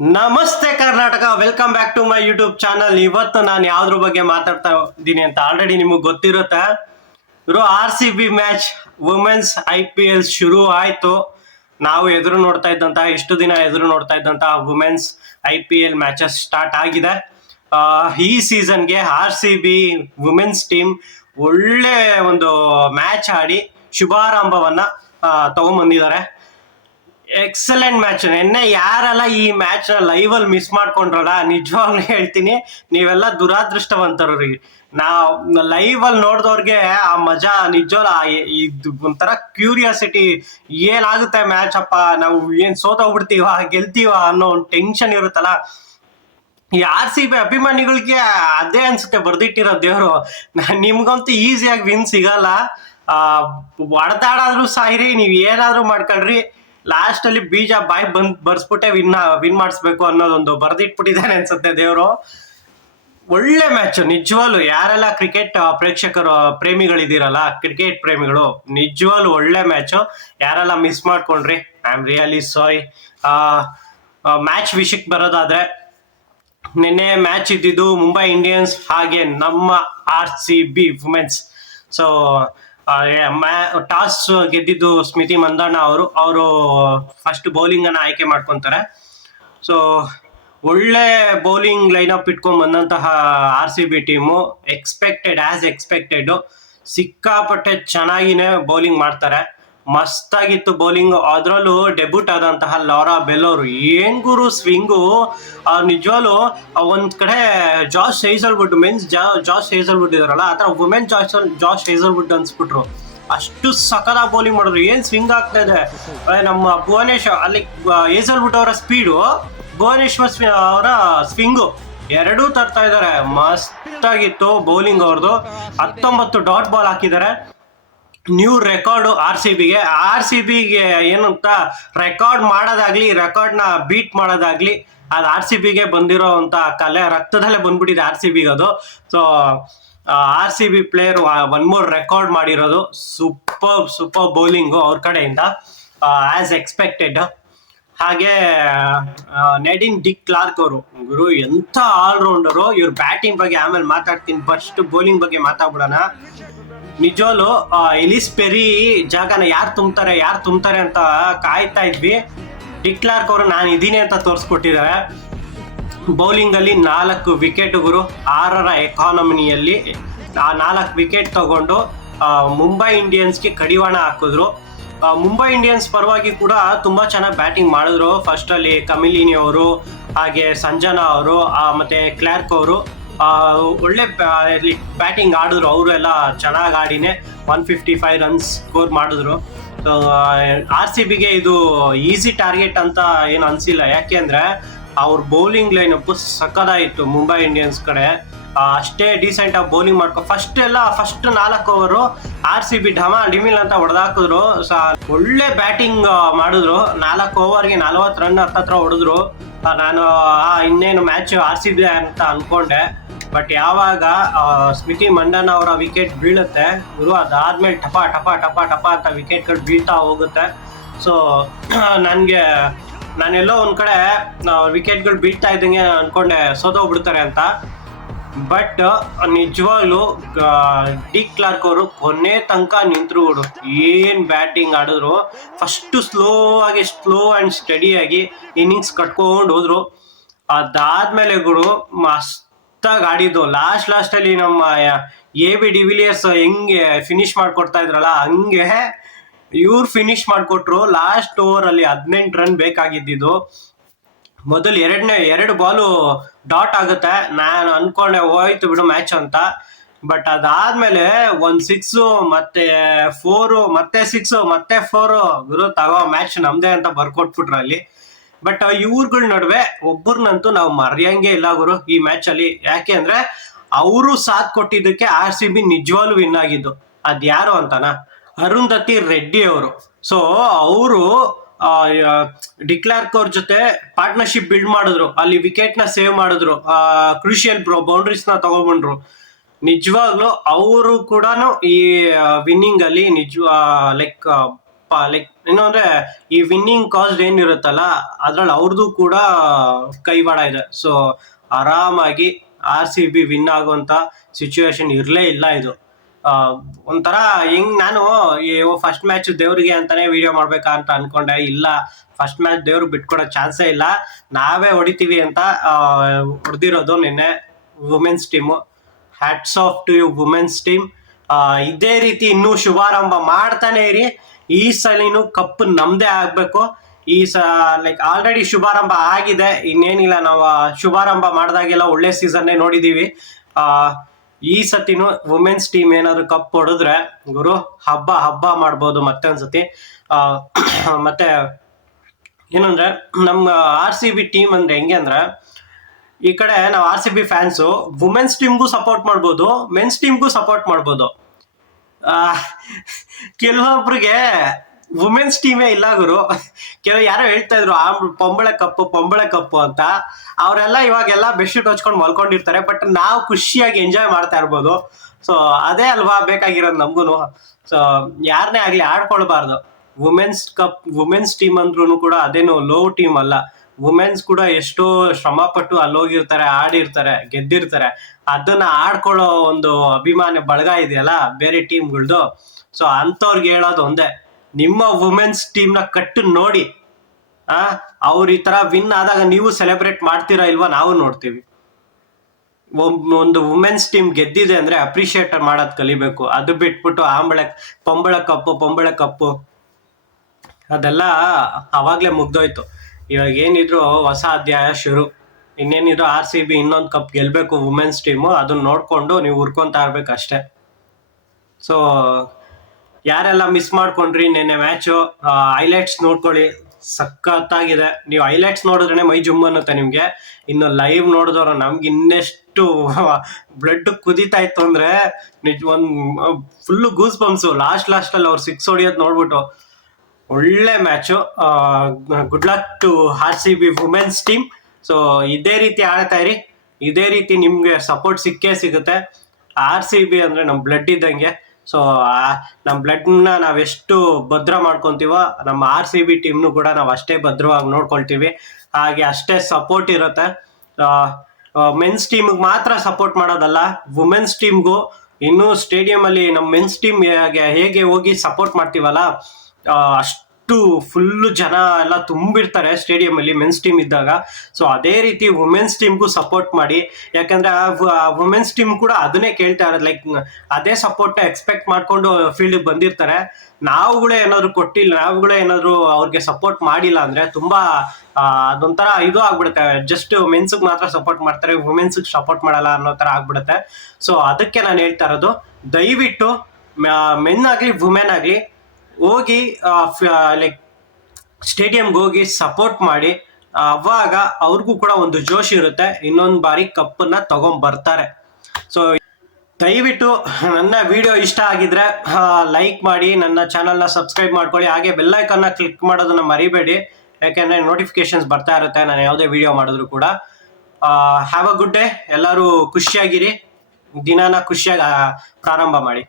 ನಮಸ್ತೆ Karnataka, welcome back to my YouTube channel. ಇವತ್ತು ನಾನು ಯಾವ್ದ್ರ ಬಗ್ಗೆ ಮಾತಾಡ್ತಾ ಇದ್ದೀನಿ ಅಂತ ಆಲ್ರೆಡಿ ನಿಮಗೆ ಗೊತ್ತಿರುತ್ತೆ. RCB ಮ್ಯಾಚ್ ವುಮೆನ್ಸ್ IPL ಶುರು ಆಯ್ತು. ನಾವು ಎದುರು ನೋಡ್ತಾ ಇದ್ದಂತಹ ಇಷ್ಟು ದಿನ ಎದುರು ನೋಡ್ತಾ ಇದ್ದಂತಹ ವುಮೆನ್ಸ್ IPL ಮ್ಯಾಚಸ್ ಸ್ಟಾರ್ಟ್ ಆಗಿದೆ. ಈ ಸೀಸನ್ಗೆ RCB ವುಮೆನ್ಸ್ ಟೀಮ್ ಒಳ್ಳೆ ಒಂದು ಮ್ಯಾಚ್ ಆಡಿ ಶುಭಾರಂಭವನ್ನ ತಗೊಂಡ್ಬಂದಿದ್ದಾರೆ. Excellent match. ನಿನ್ನೆ ಯಾರೆಲ್ಲ ಈ ಮ್ಯಾಚ್ ಲೈವ್ ಅಲ್ಲಿ ಮಿಸ್ ಮಾಡ್ಕೊಂಡ್ರಲ್ಲ, ನಿಜವಾಗ್ಲೂ ಹೇಳ್ತೀನಿ, ನೀವೆಲ್ಲ ದುರಾದೃಷ್ಟವಂತರು ರೀ. ನಾವು ಲೈವ್ ಅಲ್ಲಿ ನೋಡಿದವ್ರಿಗೆ ಆ ಮಜಾ ನಿಜವಲ್ಲ, ಇದು ಒಂಥರ ಕ್ಯೂರಿಯಾಸಿಟಿ, ಏನಾಗುತ್ತೆ ಮ್ಯಾಚ್ ಅಪ್ಪ, ನಾವು ಏನ್ ಸೋತೋಗ್ಬಿಡ್ತೀವ ಗೆಲ್ತೀವ ಅನ್ನೋ ಒಂದು ಟೆನ್ಷನ್ ಇರುತ್ತಲ್ಲ. ಈ RCB ಅಭಿಮಾನಿಗಳಿಗೆ ಅದೇ ಅನ್ಸುತ್ತೆ ಬರ್ದಿಟ್ಟಿರೋ ದೇವ್ರು. ನಿಮ್ಗಂತೂ ಈಸಿಯಾಗಿ ವಿನ್ ಸಿಗಲ್ಲ. ಹೊಡೆದಾಡಾದ್ರೂ ಸಾಯಿರಿ, ನೀವ್ ಏನಾದ್ರೂ ಮಾಡ್ಕೊಳ್ರಿ, ಲಾಸ್ಟ್ ಅಲ್ಲಿ ಬೀಜ ಬಾಯ್ ಬರ್ಸ್ಬಿಟ್ಟೆ ವಿನ್ ಮಾಡಿಸ್ಬೇಕು ಅನ್ನೋದೊಂದು ಬರ್ದಿಟ್ಬಿಟ್ಟಿದ್ದಾನೆ ಅನ್ಸುತ್ತೆ ದೇವ್ರು. ಒಳ್ಳೆ ಮ್ಯಾಚ್ ನಿಜವಾಗ್ಲು. ಯಾರೆಲ್ಲ ಕ್ರಿಕೆಟ್ ಪ್ರೇಕ್ಷಕರು ಪ್ರೇಮಿಗಳಿದ್ದೀರಲ್ಲ, ಕ್ರಿಕೆಟ್ ಪ್ರೇಮಿಗಳು, ನಿಜವಾಗ್ಲು ಒಳ್ಳೆ ಮ್ಯಾಚ್. ಯಾರೆಲ್ಲ ಮಿಸ್ ಮಾಡ್ಕೊಂಡ್ರಿ, I am really sorry. Match ವಿಷಯಕ್ಕೆ ಬರೋದಾದ್ರೆ, ನಿನ್ನೆ ಮ್ಯಾಚ್ ಇದ್ದಿದ್ದು ಮುಂಬೈ ಇಂಡಿಯನ್ಸ್ ಹಾಗೆ ನಮ್ಮ RCB ವುಮೆನ್ಸ್. ಸೊ ಟಾಸ್ ಗೆದ್ದಿದ್ದು ಸ್ಮೃತಿ ಮಂದಣ್ಣ ಅವರು ಫಸ್ಟ್ ಬೌಲಿಂಗ್ ಅನ್ನ ಆಯ್ಕೆ ಮಾಡ್ಕೊಂತಾರೆ. ಸೊ ಒಳ್ಳೆ ಬೌಲಿಂಗ್ ಲೈನಪ್ ಇಟ್ಕೊಂಡ್ ಬಂದಂತಹ RCB ಟೀಮು ಆಸ್ ಎಕ್ಸ್ಪೆಕ್ಟೆಡ್ ಸಿಕ್ಕಾಪಟ್ಟೆ ಚೆನ್ನಾಗಿನೇ ಬೌಲಿಂಗ್ ಮಾಡ್ತಾರೆ. ಮಸ್ತಾಗಿತ್ತು ಬೌಲಿಂಗ್. ಅದರಲ್ಲೂ ಡೆಬ್ಯೂಟ್ ಆದಂತಹ ಲಾರಾ ಬೆಲ್ ಅವರು ಏನ್ ಗುರು ಸ್ವಿಂಗು. ನಿಜವಾಗ್ಲು ಒಂದ್ ಕಡೆ Josh Hazlewood, men's Josh Hazlewood ಇದಾರಲ್ಲ, ಆ ತರ ವುಮೆನ್ ಜಾಶ್ ಹೇಸಲ್ವುಡ್ ಅನ್ಸ್ಬಿಟ್ರು. ಅಷ್ಟು ಸಕಲ ಬೌಲಿಂಗ್ ಮಾಡಿದ್ರು. ಏನ್ ಸ್ವಿಂಗ್ ಆಗ್ತಾ ಇದೆ. ನಮ್ಮ ಭುವನೇಶ್ವರ್ ಅಲ್ಲಿ ಹೇಸಲ್ವುಡ್ ಅವರ ಸ್ಪೀಡು, ಭುವನೇಶ್ವರ್ ಅವರ ಸ್ವಿಂಗು ಎರಡೂ ತರ್ತಾ ಇದ್ದಾರೆ. ಮಸ್ತಾಗಿತ್ತು ಬೌಲಿಂಗ್ ಅವ್ರದ್ದು. 19 ಡಾಟ್ ಬಾಲ್ ಹಾಕಿದ್ದಾರೆ. ನ್ಯೂ ರೆಕಾರ್ಡ್ RCBಗೆ ಏನಂತ ರೆಕಾರ್ಡ್ ಮಾಡೋದಾಗ್ಲಿ, ರೆಕಾರ್ಡ್ನ ಬೀಟ್ ಮಾಡೋದಾಗ್ಲಿ, ಅದು RCBಗೆ ಬಂದಿರೋ ಕಲೆ ರಕ್ತದಲ್ಲೇ ಬಂದ್ಬಿಟ್ಟಿದೆ RCBಗೆ ಅದು. So RCB player one more record ಮಾಡಿರೋದು. ಸೂಪರ್ ಬೌಲಿಂಗು ಅವ್ರ ಕಡೆಯಿಂದ ಆಸ್ ಎಕ್ಸ್ಪೆಕ್ಟೆಡ್. ಹಾಗೆ ನೆಡಿನ್ ಡಿಕ್ ಕ್ಲಾರ್ಕ್ ಅವರು ಗುರು ಎಂಥ ಆಲ್ರೌಂಡರು. ಇವ್ರ ಬ್ಯಾಟಿಂಗ್ ಬಗ್ಗೆ ಆಮೇಲೆ ಮಾತಾಡ್ತೀನಿ, ಫಸ್ಟ್ ಬೌಲಿಂಗ್ ಬಗ್ಗೆ ಮಾತಾಡ್ಬಿಡೋಣ. ನಿಜವಾಗ್ಲು ಎಲಿಸ್ ಪೆರಿ ಜಾಗನ ಯಾರು ತುಂಬ್ತಾರೆ ಅಂತ ಕಾಯ್ತಾ ಇದ್ವಿ. ಡಿಕ್ ಕ್ಲಾರ್ಕ್ ಅವರು ನಾನು ಇದೀನಿ ಅಂತ ತೋರಿಸ್ಕೊಟ್ಟಿದ್ದಾರೆ. ಬೌಲಿಂಗ್ ಅಲ್ಲಿ 4 ವಿಕೆಟ್ ಗುರು. 6ರ ಎಕಾನಮಿಯಲ್ಲಿ 4 ವಿಕೆಟ್ ತಗೊಂಡು ಮುಂಬೈ ಇಂಡಿಯನ್ಸ್ಗೆ ಕಡಿವಾಣ ಹಾಕಿದ್ರು. ಮುಂಬೈ ಇಂಡಿಯನ್ಸ್ ಪರವಾಗಿ ಕೂಡ ತುಂಬಾ ಚೆನ್ನಾಗಿ ಬ್ಯಾಟಿಂಗ್ ಮಾಡಿದ್ರು. ಫಸ್ಟ್ ಅಲ್ಲಿ ಕಮಿಲಿನಿ ಅವರು, ಹಾಗೆ ಸಂಜನಾ ಅವರು, ಮತ್ತೆ ಕ್ಲಾರ್ಕ್ ಅವರು ಒಳ್ಳೆ ಬ್ಯಾಟಿಂಗ್ ಆಡಿದ್ರು. ಅವರು ಎಲ್ಲ ಚೆನ್ನಾಗಿ ಆಡಿನೇ 155 ರನ್ಸ್ ಸ್ಕೋರ್ ಮಾಡಿದ್ರು. RCBಗೆ ಇದು ಈಸಿ ಟಾರ್ಗೆಟ್ ಅಂತ ಏನು ಅನ್ಸಿಲ್ಲ. ಯಾಕೆ ಅಂದ್ರೆ ಅವ್ರ ಬೌಲಿಂಗ್ ಲೈನಪ್ ಸಕ್ಕದಾಯಿತು. ಮುಂಬೈ ಇಂಡಿಯನ್ಸ್ ಕಡೆ ಅಷ್ಟೇ ಡೀಸೆಂಟ್ ಆಗಿ ಬೌಲಿಂಗ್ ಮಾಡ್ಕೊ ಫಸ್ಟ್ 4 ಓವರು RCB ಡಿಮಿಲ್ ಅಂತ ಹೊಡೆದಾಕಿದ್ರು. ಒಳ್ಳೆ ಬ್ಯಾಟಿಂಗ್ ಮಾಡಿದ್ರು. 4 ಓವರ್ಗೆ 40 ರನ್ ಹತ್ತತ್ರ ಹೊಡೆದ್ರು. ನಾನು ಇನ್ನೇನು ಮ್ಯಾಚ್ RCB ಅಂತ ಅನ್ಕೊಂಡೆ. ಬಟ್ ಯಾವಾಗ ಸ್ಮೃತಿ ಮಂಡನ ಅವರ ವಿಕೆಟ್ ಬೀಳುತ್ತೆ ಗುರು, ಅದಾದ್ಮೇಲೆ ಟಪ ಟಪ ಟಪ ಟಪ ಅಂತ ವಿಕೆಟ್ಗಳು ಬೀಳ್ತಾ ಹೋಗುತ್ತೆ. ಸೊ ನಾನೆಲ್ಲೋ ಒಂದ್ ಕಡೆ ವಿಕೆಟ್ಗಳು ಬೀಳ್ತಾ ಇದ್ದಂಗೆ ಅನ್ಕೊಂಡೆ ಸೋತೋಗ್ಬಿಡ್ತಾರೆ ಅಂತ. ಬಟ್ ನಿಜವಾಗ್ಲು ಡಿಕ್ ಕ್ಲಾರ್ಕ್ ಅವರು ಕೊನೆ ತನಕ ನಿಂತರು. ಏನ್ ಬ್ಯಾಟಿಂಗ್ ಆಡಿದ್ರು. ಫಸ್ಟ್ ಸ್ಲೋ ಅಂಡ್ ಸ್ಟಡಿಯಾಗಿ ಇನ್ನಿಂಗ್ಸ್ ಕಟ್ಕೊಂಡು ಹೋದ್ರು. ಅದಾದ್ಮೇಲೆ ಗುರು ಮಸ್ತಾಗಿ ಆಡಿದ್ದು. ಲಾಸ್ಟ್ ಅಲ್ಲಿ ನಮ್ಮ AB ಡಿವಿಲಿಯರ್ಸ್ ಹೆಂಗೆ ಫಿನಿಶ್ ಮಾಡ್ಕೊಡ್ತಾ ಇದ್ರಲ್ಲ, ಹಂಗೆ ಇವ್ರು ಫಿನಿಶ್ ಮಾಡ್ಕೊಟ್ರು. ಲಾಸ್ಟ್ ಓವರ್ ಅಲ್ಲಿ 18 ರನ್ ಬೇಕಾಗಿದ್ದು. ಮೊದಲು 2 ಬಾಲು ಡಾಟ್ ಆಗುತ್ತೆ. ನಾನು ಅನ್ಕೊಂಡೆ ಹೋಯ್ತು ಬಿಡು ಮ್ಯಾಚ್ ಅಂತ. ಬಟ್ ಅದಾದ್ಮೇಲೆ 1 6 ಮತ್ತೆ 4 ಮತ್ತೆ 6 ಮತ್ತೆ 4 ಗುರು ತಗೋ ಮ್ಯಾಚ್ ನಮ್ದೇ ಅಂತ ಬರ್ಕೊಟ್ಬಿಟ್ರು ಅಲ್ಲಿ. ಬಟ್ ಇವ್ರಗಳ ನಡುವೆ ಒಬ್ಬರನ್ನಂತೂ ನಾವು ಮರೆಯಂಗೆ ಇಲ್ಲ ಗುರು ಈ ಮ್ಯಾಚ್ ಅಲ್ಲಿ. ಯಾಕೆ ಅಂದ್ರೆ ಅವರು ಸಾಥ್ ಕೊಟ್ಟಿದ್ದಕ್ಕೆ RCB ನಿಜವಾಗ್ಲೂ ವಿನ್ ಆಗಿದ್ದು. ಅದ್ಯಾರು ಅಂತಾನ, ಅರುಂಧತಿ ರೆಡ್ಡಿ ಅವರು. ಸೊ ಅವರು ಡಿಕ್ ಕ್ಲಾರ್ಕ್ ಅವ್ರ ಜೊತೆ ಪಾರ್ಟ್ನರ್ಶಿಪ್ ಬಿಲ್ಡ್ ಮಾಡಿದ್ರು. ಅಲ್ಲಿ ವಿಕೆಟ್ ನ ಸೇವ್ ಮಾಡಿದ್ರು, ಕ್ರೂಷಿಯಲ್ ಬೌಂಡ್ರೀಸ್ ನ ತಗೊಂಡ್ಬಂದ್ರು. ನಿಜವಾಗ್ಲು ಅವರು ಕೂಡ ಈ ವಿನ್ನಿಂಗ್ ಅಲ್ಲಿ ಲೈಕ್ ಏನು ಅಂದ್ರೆ ಈ ವಿನ್ನಿಂಗ್ ಕಾಸ್ಟ್ ಏನಿರುತ್ತಲ್ಲ ಅದ್ರಲ್ಲಿ ಅವ್ರದ್ದು ಕೂಡ ಕೈವಾಡ ಇದೆ. ಸೊ ಆರಾಮಾಗಿ RCB ವಿನ್ ಆಗುವಂತ ಸಿಚುವೇಶನ್ ಇರಲೇ ಇಲ್ಲ ಇದು. ಒಂಥರ ಹೆಂಗ್ ನಾನು ಫಸ್ಟ್ ಮ್ಯಾಚ್ ದೇವ್ರಿಗೆ ಅಂತಾನೆ ವಿಡಿಯೋ ಮಾಡ್ಬೇಕಾ ಅಂತ ಅನ್ಕೊಂಡೆ. ಇಲ್ಲ, ಫಸ್ಟ್ ಮ್ಯಾಚ್ ದೇವ್ರು ಬಿಟ್ಕೊಡೋ ಚಾನ್ಸೇ ಇಲ್ಲ, ನಾವೇ ಹೊಡಿತೀವಿ ಅಂತ ಹೊಡೆದಿರೋದು ನಿನ್ನೆ women's team. Hats off to you women's team. ಇದೇ ರೀತಿ ಇನ್ನೂ ಶುಭಾರಂಭ ಮಾಡ್ತಾನೆ ಇರಿ. ಈ ಸಲಿನೂ ಕಪ್ ನಮ್ದೇ ಆಗ್ಬೇಕು. ಲೈಕ್ ಆಲ್ರೆಡಿ ಶುಭಾರಂಭ ಆಗಿದೆ, ಇನ್ನೇನಿಲ್ಲ. ನಾವು ಶುಭಾರಂಭ ಮಾಡಿದಾಗೆಲ್ಲ ಒಳ್ಳೆ ಸೀಸನ್ನೇ ನೋಡಿದೀವಿ. ಈ ಸತಿನೂ ವುಮೆನ್ಸ್ ಟೀಮ್ ಏನಾದ್ರು ಕಪ್ ಹೊಡೆದ್ರೆ ಗುರು ಹಬ್ಬ ಮಾಡ್ಬೋದು ಮತ್ತೆ ಒಂದ್ಸತಿ. ಮತ್ತೆ ಏನಂದ್ರೆ ನಮ್ಮ RCB ಟೀಮ್ ಅಂದ್ರೆ ಹೆಂಗೆ ಅಂದ್ರೆ, ಈ ಕಡೆ ನಾವು RCB ಫ್ಯಾನ್ಸು ವುಮೆನ್ಸ್ ಟೀಮ್ಗೂ ಸಪೋರ್ಟ್ ಮಾಡ್ಬೋದು, ಮೆನ್ಸ್ ಟೀಮ್ಗೂ ಸಪೋರ್ಟ್ ಮಾಡ್ಬೋದು. ಕೆಲವೊಬ್ರಿಗೆ ವುಮೆನ್ಸ್ ಟೀಮೇ ಇಲ್ಲ ಗುರು. ಯಾರೋ ಹೇಳ್ತಾ ಇದ್ರು ಪೊಂಬಳೆ ಕಪ್ಪು ಅಂತ. ಅವರೆಲ್ಲ ಇವಾಗೆಲ್ಲ ಬೆಡ್ಶೀಟ್ ಹಚ್ಕೊಂಡು ಮಲ್ಕೊಂಡಿರ್ತಾರೆ, ಬಟ್ ನಾವು ಖುಷಿಯಾಗಿ ಎಂಜಾಯ್ ಮಾಡ್ತಾ ಇರ್ಬೋದು. ಸೊ ಅದೇ ಅಲ್ವಾ ಬೇಕಾಗಿರೋದು ನಮ್ಗೂನು. ಸೊ ಯಾರನ್ನೇ ಆಗ್ಲಿ ಆಡ್ಕೊಳ್ಬಾರ್ದು. ವುಮೆನ್ಸ್ ಟೀಮ್ ಅಂದ್ರೂ ಕೂಡ ಅದೇನು ಲೋ ಟೀಮ್ ಅಲ್ಲ. ವುಮೆನ್ಸ್ ಕೂಡ ಎಷ್ಟೋ ಶ್ರಮ ಪಟ್ಟು ಅಲ್ಲಿ ಹೋಗಿರ್ತಾರೆ, ಆಡಿರ್ತಾರೆ, ಗೆದ್ದಿರ್ತಾರೆ. ಅದನ್ನ ಆಡ್ಕೊಳ್ಳೋ ಒಂದು ಅಭಿಮಾನ ಬಳಗ ಇದೆಯಲ್ಲ ಬೇರೆ ಟೀಮ್ಗಳ್ದು. ಸೊ ಅಂತವ್ರಿಗೆ ಹೇಳೋದು ಒಂದೇ, ನಿಮ್ಮ ವುಮೆನ್ಸ್ ಟೀಮ್ ನ ಕಟ್ಟು ನೋಡಿ. ಅವ್ರ ಈ ತರ ವಿನ್ ಆದಾಗ ನೀವು ಸೆಲೆಬ್ರೇಟ್ ಮಾಡ್ತೀರಾ ಇಲ್ವಾ ನಾವು ನೋಡ್ತೀವಿ. ಒಂದು ವುಮೆನ್ಸ್ ಟೀಮ್ ಗೆದ್ದಿದೆ ಅಂದ್ರೆ ಅಪ್ರಿಶಿಯೇಟ್ ಮಾಡೋದ್ ಕಲಿಬೇಕು. ಅದು ಬಿಟ್ಬಿಟ್ಟು ಪೊಂಬಳ ಕಪ್ಪು ಅದೆಲ್ಲ ಅವಾಗ್ಲೇ ಮುಗ್ದೋಯ್ತು. ಇವಾಗ ಏನಿದ್ರು ಹೊಸ ಅಧ್ಯಾಯ ಶುರು. ಇನ್ನೇನಿದ್ರು RCB ಇನ್ನೊಂದು ಕಪ್ ಗೆಲ್ಬೇಕು ವುಮೆನ್ಸ್ ಟೀಮು. ಅದನ್ನ ನೋಡ್ಕೊಂಡು ನೀವು ಹುರ್ಕೊಂತಾ ಇರ್ಬೇಕು ಅಷ್ಟೇ. ಸೊ ಯಾರೆಲ್ಲ ಮಿಸ್ ಮಾಡ್ಕೊಂಡ್ರಿ ನೆನ್ನೆ ಮ್ಯಾಚು, ಹೈಲೈಟ್ಸ್ ನೋಡ್ಕೊಳ್ಳಿ, ಸಖತ್ತಾಗಿದೆ. ನೀವು ಹೈಲೈಟ್ಸ್ ನೋಡಿದ್ರೆ ಮೈ ಜುಮ್ ಅನ್ನುತ್ತೆ ನಿಮ್ಗೆ. ಇನ್ನು ಲೈವ್ ನೋಡಿದವ್ರು ನಮ್ಗೆ ಇನ್ನೆಷ್ಟು ಬ್ಲಡ್ ಕುದೀತಾ ಇತ್ತು ಅಂದ್ರೆ ಫುಲ್ಲು ಗೂಸ್ ಬಂಪ್ಸು. ಲಾಸ್ಟ್ ಅಲ್ಲಿ ಅವ್ರು 6 ಹೊಡಿಯೋದು ನೋಡ್ಬಿಟ್ಟು ಒಳ್ಳೆ match. Good luck to RCB women's team. So ಇದೇ ರೀತಿ ಆಡ್ತಾ ಇರಿ, ಇದೇ ರೀತಿ ನಿಮ್ಗೆ ಸಪೋರ್ಟ್ ಸಿಕ್ಕೇ ಸಿಗುತ್ತೆ. RCB ಅಂದ್ರೆ ನಮ್ ಬ್ಲಡ್ ಇದ್ದಂಗೆ. ಸೊ ನಮ್ಮ ಬ್ಲಡ್ನ ನಾವೆಷ್ಟು ಭದ್ರ ಮಾಡ್ಕೊಂತೀವೋ ನಮ್ಮ RCB ಟೀಮ್ನು ಕೂಡ ನಾವು ಅಷ್ಟೇ ಭದ್ರವಾಗಿ ನೋಡ್ಕೊಳ್ತೀವಿ. ಹಾಗೆ ಅಷ್ಟೇ ಸಪೋರ್ಟ್ ಇರುತ್ತೆ. ಮೆನ್ಸ್ ಟೀಮ್ಗೆ ಮಾತ್ರ ಸಪೋರ್ಟ್ ಮಾಡೋದಲ್ಲ, ವುಮೆನ್ಸ್ ಟೀಮ್ಗೂ ಇನ್ನೂ ಸ್ಟೇಡಿಯಂ ಅಲ್ಲಿ ನಮ್ಮ ಮೆನ್ಸ್ ಟೀಮ್ ಹೇಗೆ ಹೋಗಿ ಸಪೋರ್ಟ್ ಮಾಡ್ತೀವಲ್ಲ, ಅಷ್ಟು ಫುಲ್ಲು ಜನ ಎಲ್ಲ ತುಂಬಿರ್ತಾರೆ ಸ್ಟೇಡಿಯಂ ಅಲ್ಲಿ ಮೆನ್ಸ್ ಟೀಮ್ ಇದ್ದಾಗ. ಸೊ ಅದೇ ರೀತಿ ವುಮೆನ್ಸ್ ಟೀಮ್ಗೂ ಸಪೋರ್ಟ್ ಮಾಡಿ. ಯಾಕಂದ್ರೆ ವುಮೆನ್ಸ್ ಟೀಮ್ ಕೂಡ ಅದನ್ನೇ ಕೇಳ್ತಾ ಇರೋದು. ಲೈಕ್ ಅದೇ ಸಪೋರ್ಟ್ ಎಕ್ಸ್ಪೆಕ್ಟ್ ಮಾಡ್ಕೊಂಡು ಫೀಲ್ಡ್ ಬಂದಿರ್ತಾರೆ. ನಾವುಗಳೇ ಏನಾದ್ರು ಕೊಟ್ಟಿಲ್ಲ, ನಾವುಗಳೇ ಏನಾದ್ರು ಅವ್ರಿಗೆ ಸಪೋರ್ಟ್ ಮಾಡಿಲ್ಲ ಅಂದ್ರೆ ತುಂಬಾ ಅದೊಂಥರ ಇದು ಆಗ್ಬಿಡುತ್ತೆ. ಜಸ್ಟ್ ಮೆನ್ಸ್ಗೆ ಮಾತ್ರ ಸಪೋರ್ಟ್ ಮಾಡ್ತಾರೆ, ವುಮೆನ್ಸ್ಗೆ ಸಪೋರ್ಟ್ ಮಾಡಲ್ಲ ಅನ್ನೋ ತರ ಆಗ್ಬಿಡುತ್ತೆ. ಸೊ ಅದಕ್ಕೆ ನಾನು ಹೇಳ್ತಾ ಇರೋದು, ದಯವಿಟ್ಟು ಮೆನ್ ಆಗ್ಲಿ ವುಮೆನ್ ಆಗ್ಲಿ ಹೋಗಿ ಲೈಕ್ ಸ್ಟೇಡಿಯಂಗೆ ಹೋಗಿ ಸಪೋರ್ಟ್ ಮಾಡಿ. ಅವಾಗ ಅವ್ರಿಗೂ ಕೂಡ ಒಂದು ಜೋಶ್ ಇರುತ್ತೆ, ಇನ್ನೊಂದು ಬಾರಿ ಕಪ್ಪನ್ನ ತಗೊಂಡ್ ಬರ್ತಾರೆ. ಸೊ ದಯವಿಟ್ಟು ನನ್ನ ವಿಡಿಯೋ ಇಷ್ಟ ಆಗಿದ್ರೆ ಲೈಕ್ ಮಾಡಿ, ನನ್ನ ಚಾನಲ್ನ ಸಬ್ಸ್ಕ್ರೈಬ್ ಮಾಡ್ಕೊಳ್ಳಿ. ಹಾಗೆ ಬೆಲ್ ಐಕಾನ್ನ ಕ್ಲಿಕ್ ಮಾಡೋದನ್ನ ಮರಿಬೇಡಿ, ಯಾಕೆಂದ್ರೆ ನೋಟಿಫಿಕೇಶನ್ಸ್ ಬರ್ತಾ ಇರುತ್ತೆ ನಾನು ಯಾವುದೇ ವಿಡಿಯೋ ಮಾಡಿದ್ರು ಕೂಡ. Have a good day. ಎಲ್ಲರೂ ಖುಷಿಯಾಗಿರಿ, ದಿನಾನ ಖುಷಿಯಾಗಿ ಪ್ರಾರಂಭ ಮಾಡಿ.